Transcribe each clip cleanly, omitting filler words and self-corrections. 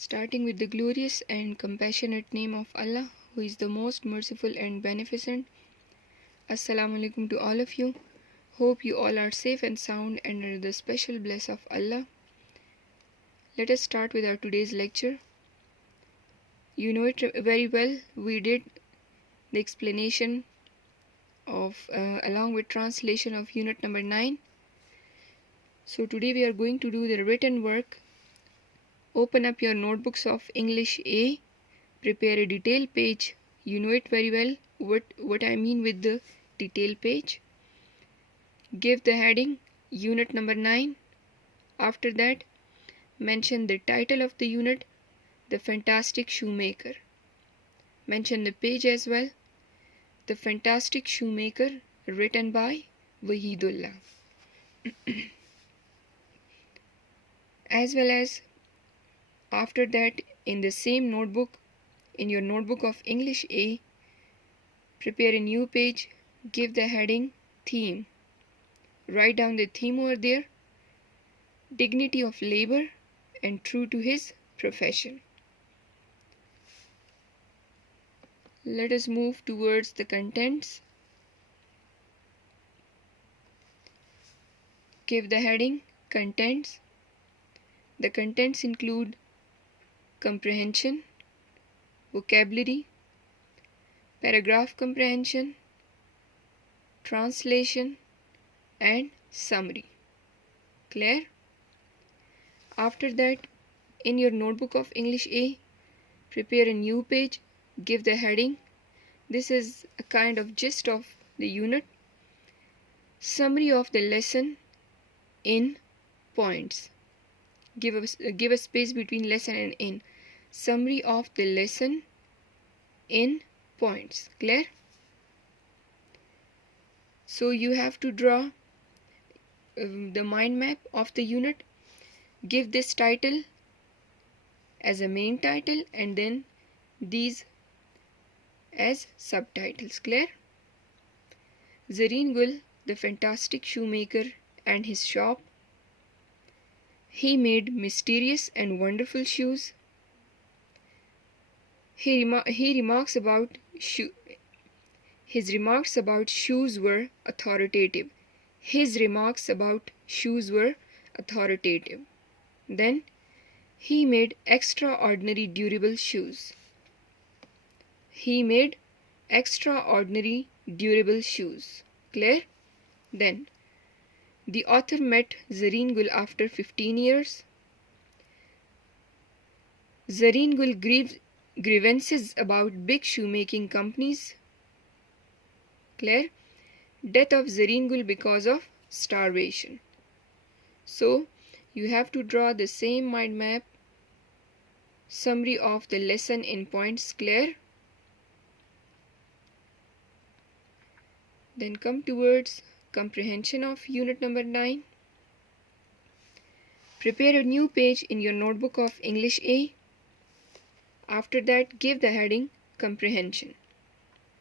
Starting with the glorious and compassionate name of Allah, who is the most merciful and beneficent. Assalamu alaikum to all of you. Hope you all are safe and sound under the special bless of Allah. Let us start with our today's lecture. You know it very well. We did the explanation of along with translation of unit number 9. So today we are going to do the written work. Open up your notebooks of English A. Prepare a detail page. You know it very well what I mean with the detail page. Give the heading unit number 9. After that, mention the title of the unit, The Fantastic Shoemaker. Mention the page as well, The Fantastic Shoemaker, written by Wahidullah. As well as after that, in the same notebook, in your notebook of English A, prepare a new page. Give the heading theme. Write down the theme over there, dignity of labor and true to his profession. Let us move towards the contents. Give the heading contents. The contents include comprehension, vocabulary, paragraph comprehension, translation, and summary. Clear? After that, in your notebook of English A, prepare a new page. Give the heading. This is a kind of gist of the unit. Summary of the lesson in points. Give a space between lesson and in. Summary of the lesson in points. Clear? So you have to draw the mind map of the unit. Give this title as a main title and then these as subtitles. Clear? Zareen Gul, the fantastic shoemaker, and his shop. He made mysterious and wonderful shoes. His remarks about shoes were authoritative. Then he made extraordinary durable shoes. Clear? Then the author met Zareen Gul after 15 years. Zareen Gul grievances about big shoemaking companies. Clear? Death of Zareen Gul because of starvation. So you have to draw the same mind map. Summary of the lesson in points. Clear? Then come towards comprehension of unit number 9. Prepare a new page in your notebook of English A. After that, give the heading comprehension.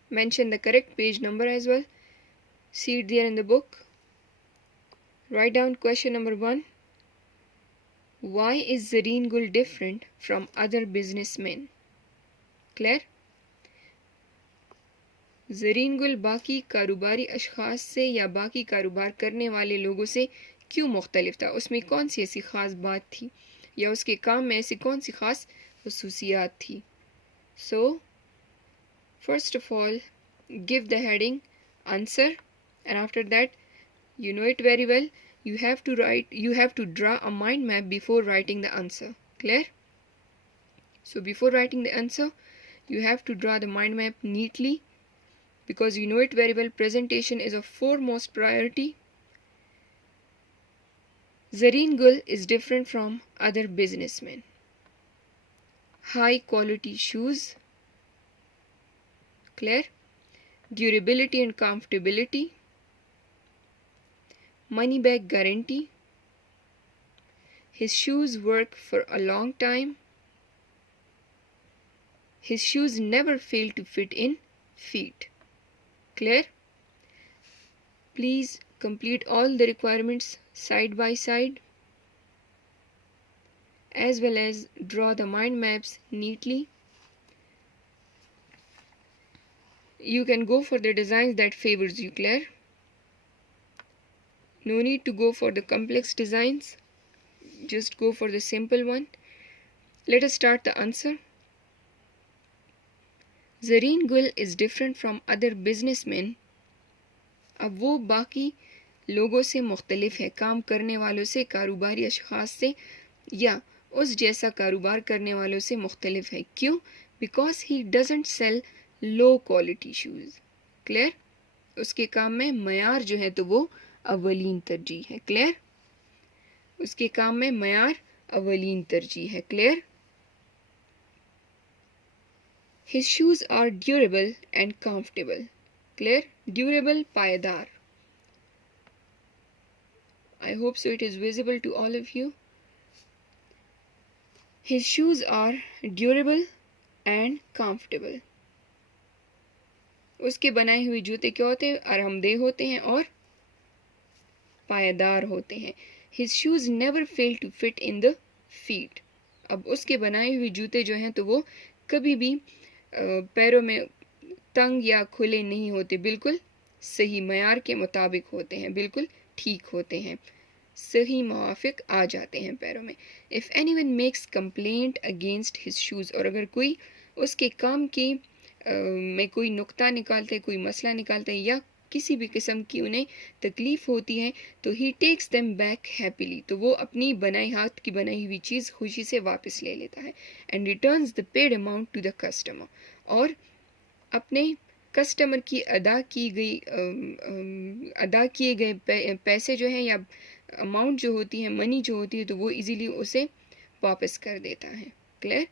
Mention the correct page number as well. See it there in the book. Write down question number 1. Why is Zareen Gul different from other businessmen? Clear? Zareen गुल बाकी कारोबारी अशखास से या बाकी कारोबार करने वाले लोगों से क्यों मुख्तलिफ था? उसमें कौन सी ऐसी ख़ास बात थी या उसके काम में ऐसी कौन सी ख़ास खसूसियात थी? So, first of all, give the heading answer, and after that, you know it very well. You have to draw a mind map before writing the answer. Clear? So before writing the answer, you have to draw the mind map neatly. Because you know it very well, presentation is of foremost priority. Zareen Gul is different from other businessmen. High quality shoes. Clear? Durability and comfortability. Money back guarantee. His shoes work for a long time. His shoes never fail to fit in feet. Clear? Please complete all the requirements side by side. as well as draw the mind maps neatly. You can go for the designs that favors you, Claire. No need to go for the complex designs. Just go for the simple one. Let us start the answer. Zareen Gul is different from other businessmen. अब वो बाकी लोगों से मुख्तलिफ है, काम करने वालों से, कारोबारी अशखास से या उस जैसा कारोबार करने वालों से मुख्तलिफ है. क्यों? Because he doesn't sell low quality shoes. Clear? उसके काम में मयार जो है तो वो अवलीन तरजीह है. क्लियर? उसके काम में मयार अवलीन तरजीह है. Clear? His shoes are durable and comfortable. Clear? Durable, पायदार. I hope so it is visible to all of you. His shoes are durable and comfortable. उसके बनाए हुए जूते क्या होते हैं? आरामदेह होते हैं और पायदार होते हैं. His shoes never fail to fit in the feet. अब उसके बनाए हुए जूते जो हैं तो वो कभी भी पैरों में तंग या खुले नहीं होते, बिल्कुल सही मयार के मुताबिक होते हैं, बिल्कुल ठीक होते हैं, सही मुआफिक आ जाते हैं पैरों में. If anyone makes complaint against his shoes, और अगर कोई उसके काम की में कोई नुक्ता निकालता है, कोई मसला निकालता है या किसी भी किस्म की उन्हें तकलीफ़ होती है तो ही टेक्स देम बैक हैप्पीली, तो वो अपनी हाथ की बनाई हुई चीज़ खुशी से वापस ले लेता है. And returns the paid amount to the customer, और अपने कस्टमर की अदा किए गए पैसे जो हैं या अमाउंट जो होती है, मनी जो होती है, तो वो इजीली उसे वापस कर देता है. Clear?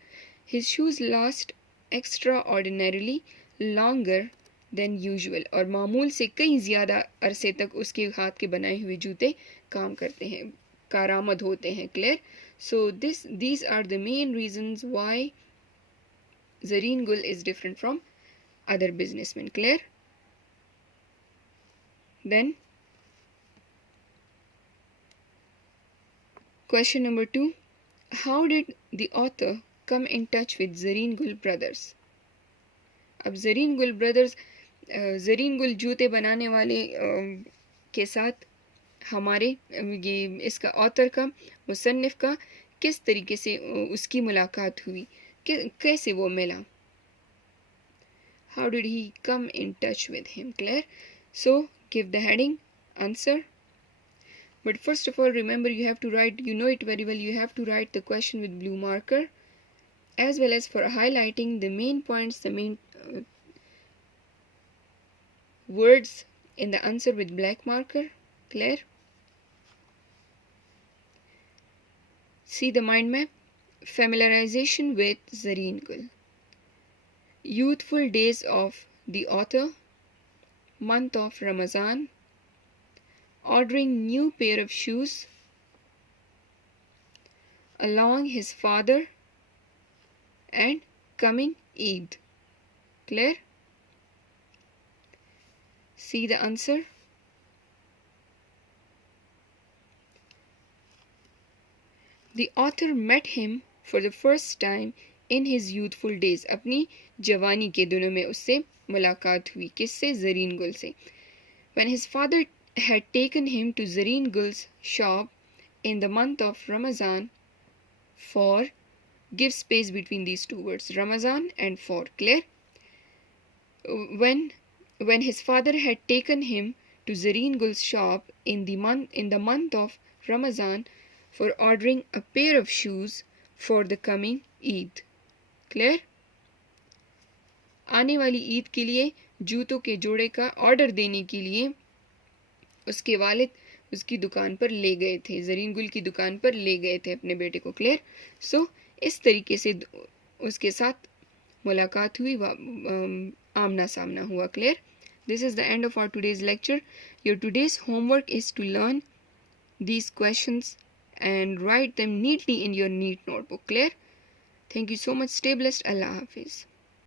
His shoes last extra ordinarily longer than usual, और मामूल से कई ज़्यादा अरसे तक उसके हाथ के बनाए हुए जूते काम करते हैं, कारामद होते हैं. Clear? So these are the main reasons why Zareen Gul is different from other businessmen. Clear? Then question number 2. How did the author come in touch with Zareen Gul brothers? अब Zareen Gul brothers, Zareen Gul जूते बनाने वाले के साथ हमारे ये इसका author का, मुसन्निफ का किस तरीके से उसकी मुलाकात हुई, कैसे वो मिला? How did he come in touch with him? Clear? So give the heading, answer. But first of all, remember you have to write, you know it very well, you have to write the question with blue marker, as well as for highlighting the main points, the main words in the answer with black marker. Clear? See the mind map. Familiarization with Zareen Gul. Youthful days of the author. Month of Ramazan. Ordering new pair of shoes. Along his father. And coming Eid. Clear? See the answer. The author met him for the first time in his youthful days. अपनी जवानी के दिनों में उससे मुलाकात हुई. किससे? ज़रीन गुल से. When his father had taken him to Zareen Gul's shop in the month of Ramazan for, give space between these two words, Ramazan and for. Clear? When his father had taken him to Zareen Gul's shop in the month of Ramazan for ordering a pair of shoes for the coming Eid. Clear? आने वाली ईद के लिए जूतों के जोड़े का order देने के लिए उसके वालिद उसकी दुकान पर ले गए थे, ज़रीन गुल की दुकान पर ले गए थे अपने बेटे को. क्लियर? सो इस तरीके से उसके साथ मुलाकात हुई, आमना सामना हुआ. Clear? This is the end of our today's lecture. Your today's homework is to learn these questions and write them neatly in your neat notebook. Clear? Thank you so much. Stay blessed. Allah Hafiz.